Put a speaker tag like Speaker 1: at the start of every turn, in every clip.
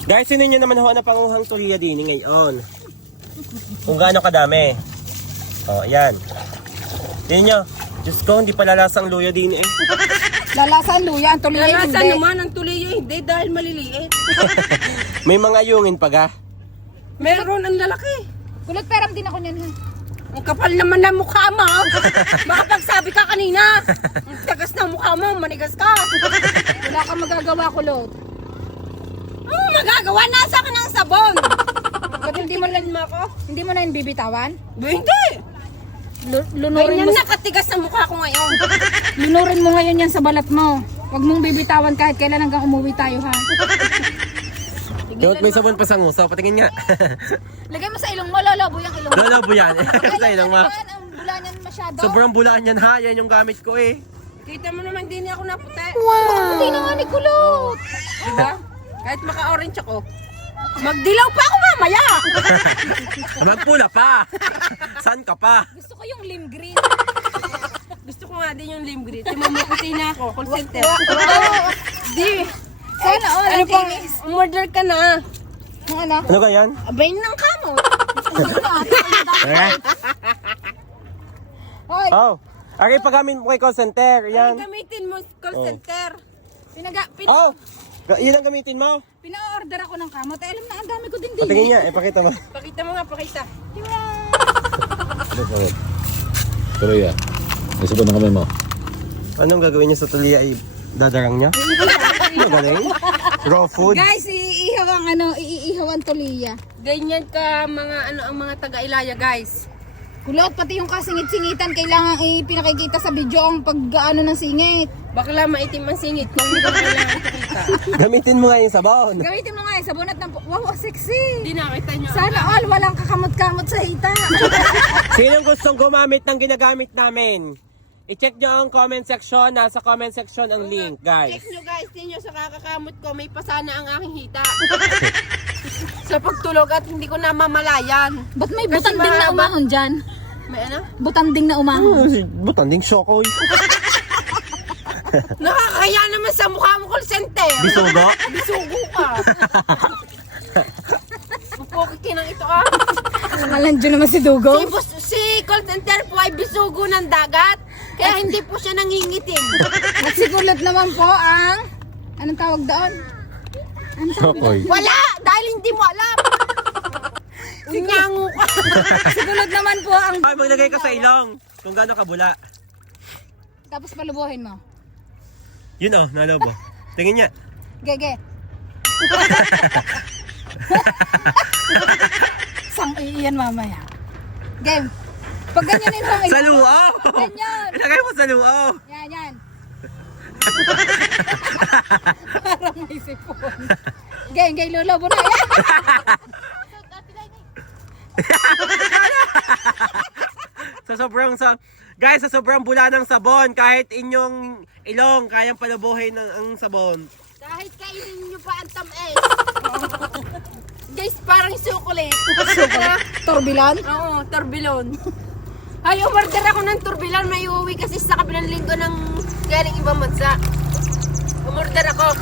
Speaker 1: Guys, sino nyo naman ho na panguhang tuliya din ngayon? Kung gaano kadami. O, ayan. Tingnan nyo. Diyos ko, hindi pala lasang luya din eh.
Speaker 2: Lalasan luya, ang tuliya
Speaker 3: Lalasan
Speaker 2: hindi.
Speaker 3: naman ang tuliya hindi dahil maliliit.
Speaker 1: May mga yungin pa ga.
Speaker 3: Meron ang lalaki.
Speaker 2: Kulot peram din ako niyan ha.
Speaker 3: Ang kapal naman ng mukha mo. Baka pagsabi ka kanina. Ang tagas ng mukha mo, manigas ka.
Speaker 2: Wala kang magagawa, kulot.
Speaker 3: Ang magagawa, nasa ka ng sabon.
Speaker 2: Ba't hindi mo
Speaker 3: Tingnan mo ako?
Speaker 2: Hindi mo na yung bibitawan?
Speaker 3: Hindi.
Speaker 2: Lunurin
Speaker 3: Ganyan
Speaker 2: mo,
Speaker 3: nakatigas ang mukha ko ngayon.
Speaker 2: lunurin mo ngayon yan sa balat mo. Huwag mong bibitawan kahit kailan hanggang umuwi tayo ha.
Speaker 1: May sabon pa sa nguso. Patingin nga.
Speaker 2: Lagay mo sa ilong mo, lolobo yung ilong mo.
Speaker 1: Lolobo yan. Kasi lang ma.
Speaker 2: Ang bula niyan masyado.
Speaker 1: Sobrang bulaan yan ha. Yan yung gamit ko eh.
Speaker 3: Kita mo naman, hindi niya ako naputi.
Speaker 2: Hindi na nga ni kulot.
Speaker 3: Diba? Kahit maka-orange ako. Magdilaw pa ako mamaya.
Speaker 1: Magpula pa. Saan ka pa?
Speaker 2: Gusto ko yung lim green.
Speaker 3: Gusto ko nga din yung lim green. Timamukuti na ako, call center. Di.
Speaker 2: Sana all,
Speaker 3: Ano
Speaker 2: ang
Speaker 3: pang,
Speaker 2: kinis.
Speaker 3: umorder ka na.
Speaker 2: Ang ano?
Speaker 1: Ano ka yan?
Speaker 3: Abay ng kamo.
Speaker 2: Hoy,
Speaker 1: Oh. Aray pagamin mo kay call center. Yan.
Speaker 3: Gamitin mo call
Speaker 1: Oh.
Speaker 3: center.
Speaker 1: Oh. Yun ang gamitin mo.
Speaker 2: pina-order ako ng kamot. Eh, alam na, ang dami ko din din.
Speaker 1: Patingin nga. Ipakita mo.
Speaker 3: Pakita mo nga, pakita.
Speaker 4: Pero yeah. Nasipon ng kamay mo.
Speaker 1: Anong gagawin niya sa tuliya? Dadarang niya? Ano galing? Raw food?
Speaker 2: Guys, iihaw ang iihaw ang tuliya.
Speaker 3: Ganyan ka mga ang mga taga-Ilaya, guys.
Speaker 2: Kulot, pati yung kasingit-singitan, kailangan ipinakikita sa video ang pag-ano ng singit.
Speaker 3: Bakla maitim ang singit kung hindi ko kailangan pakita.
Speaker 1: Gamitin mo nga yung sabon.
Speaker 2: Gamitin mo nga yung sabon at ng... Wow, sexy!
Speaker 3: Hindi nakita nyo.
Speaker 2: Sana all, walang kakamot-kamot sa hita.
Speaker 1: Sinong gustong gumamit ng ginagamit namin? I-check nyo ang comment section. Nasa comment section ang link, guys.
Speaker 3: Check nyo guys, tingnan nyo sa kakakamot ko, may pasana ang aking hita. Sa pagtulog at hindi ko namamalayan.
Speaker 2: Ba't may
Speaker 3: Kasi
Speaker 2: butanding na
Speaker 3: mahaba.
Speaker 2: umahon dyan?
Speaker 3: May ano?
Speaker 2: Butanding na umahon.
Speaker 1: Butanding syokoy.
Speaker 3: Nakakaya naman sa mukha mo, call center.
Speaker 1: Bisugo.
Speaker 3: Bisugo ka. Pupukitin ng ito ah.
Speaker 2: Alandyo naman si Dugo.
Speaker 3: Si call center po ay bisugo ng dagat. Kaya hindi po siya nangingitim.
Speaker 2: At si Kulot naman po ang... Anong tawag doon? Anong tawag doon?
Speaker 3: Wala! Dahil hindi mo alam. Unyango ka.
Speaker 2: Si Kulot naman po ang...
Speaker 1: Ay, maglagay ka sa ilong. Kung gaano kabula.
Speaker 2: Tapos palubuhin mo.
Speaker 1: Yun oh, nalobo. Tingin niya.
Speaker 2: Gege. Sang iiyan mamaya. Game. Pag ganyanin mo ang
Speaker 1: Sa luaw!
Speaker 2: Ganyan.
Speaker 1: Ilagay mo sa luaw.
Speaker 2: Yan, yan. Parang may sipon. Game, game, lulobo na. Yan.
Speaker 1: Guys, sa sobrang bula ng sabon, kahit inyong ilong, kayang palubuhin ang sabon.
Speaker 3: Kahit kainin nyo pa ang tamis. Guys, parang sukulit.
Speaker 2: Torbilan.
Speaker 3: Oo, turbilon. Ay, umorder ako ng turbilon. May uuwi kasi sa kabilang linggo ng galing ibang bansa. Umorder ako.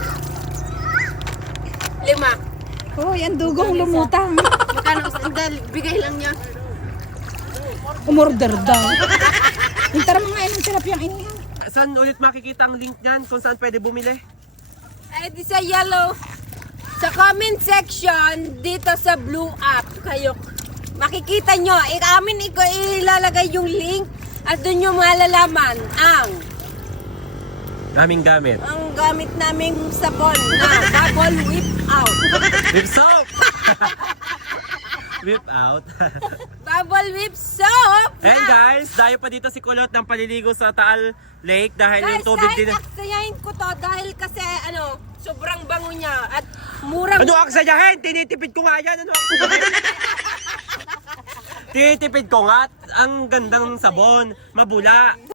Speaker 3: 5.
Speaker 2: Oh, yan dugong lumutang.
Speaker 3: Magkano? Dahil bigay lang niya.
Speaker 2: Umorder daw. Yung tara mga ilang sarap yung inihaw.
Speaker 1: Saan ulit makikita ang link niyan kung saan pwede bumili?
Speaker 3: Ay, di sa yellow. Sa comment section, dito sa blue app, kayo makikita nyo. Amin ilalagay yung link at doon nyo malalaman ang
Speaker 1: Naming gamit.
Speaker 3: gamit naming sabon na Bubble Whip Out.
Speaker 1: Whip soap! Whip out.
Speaker 3: Bubble Whip Soap!
Speaker 1: And guys, dayo pa dito si Kulot ng paliligo sa Taal Lake dahil yung
Speaker 3: Guys,
Speaker 1: tubig din.
Speaker 3: kahit aksayahin ko to dahil kasi sobrang bango niya at murang...
Speaker 1: Ano aksayahin? Tinitipid ko nga yan. Ano aksayahin? Tinitipid ko nga. Ang gandang sabon. Mabula.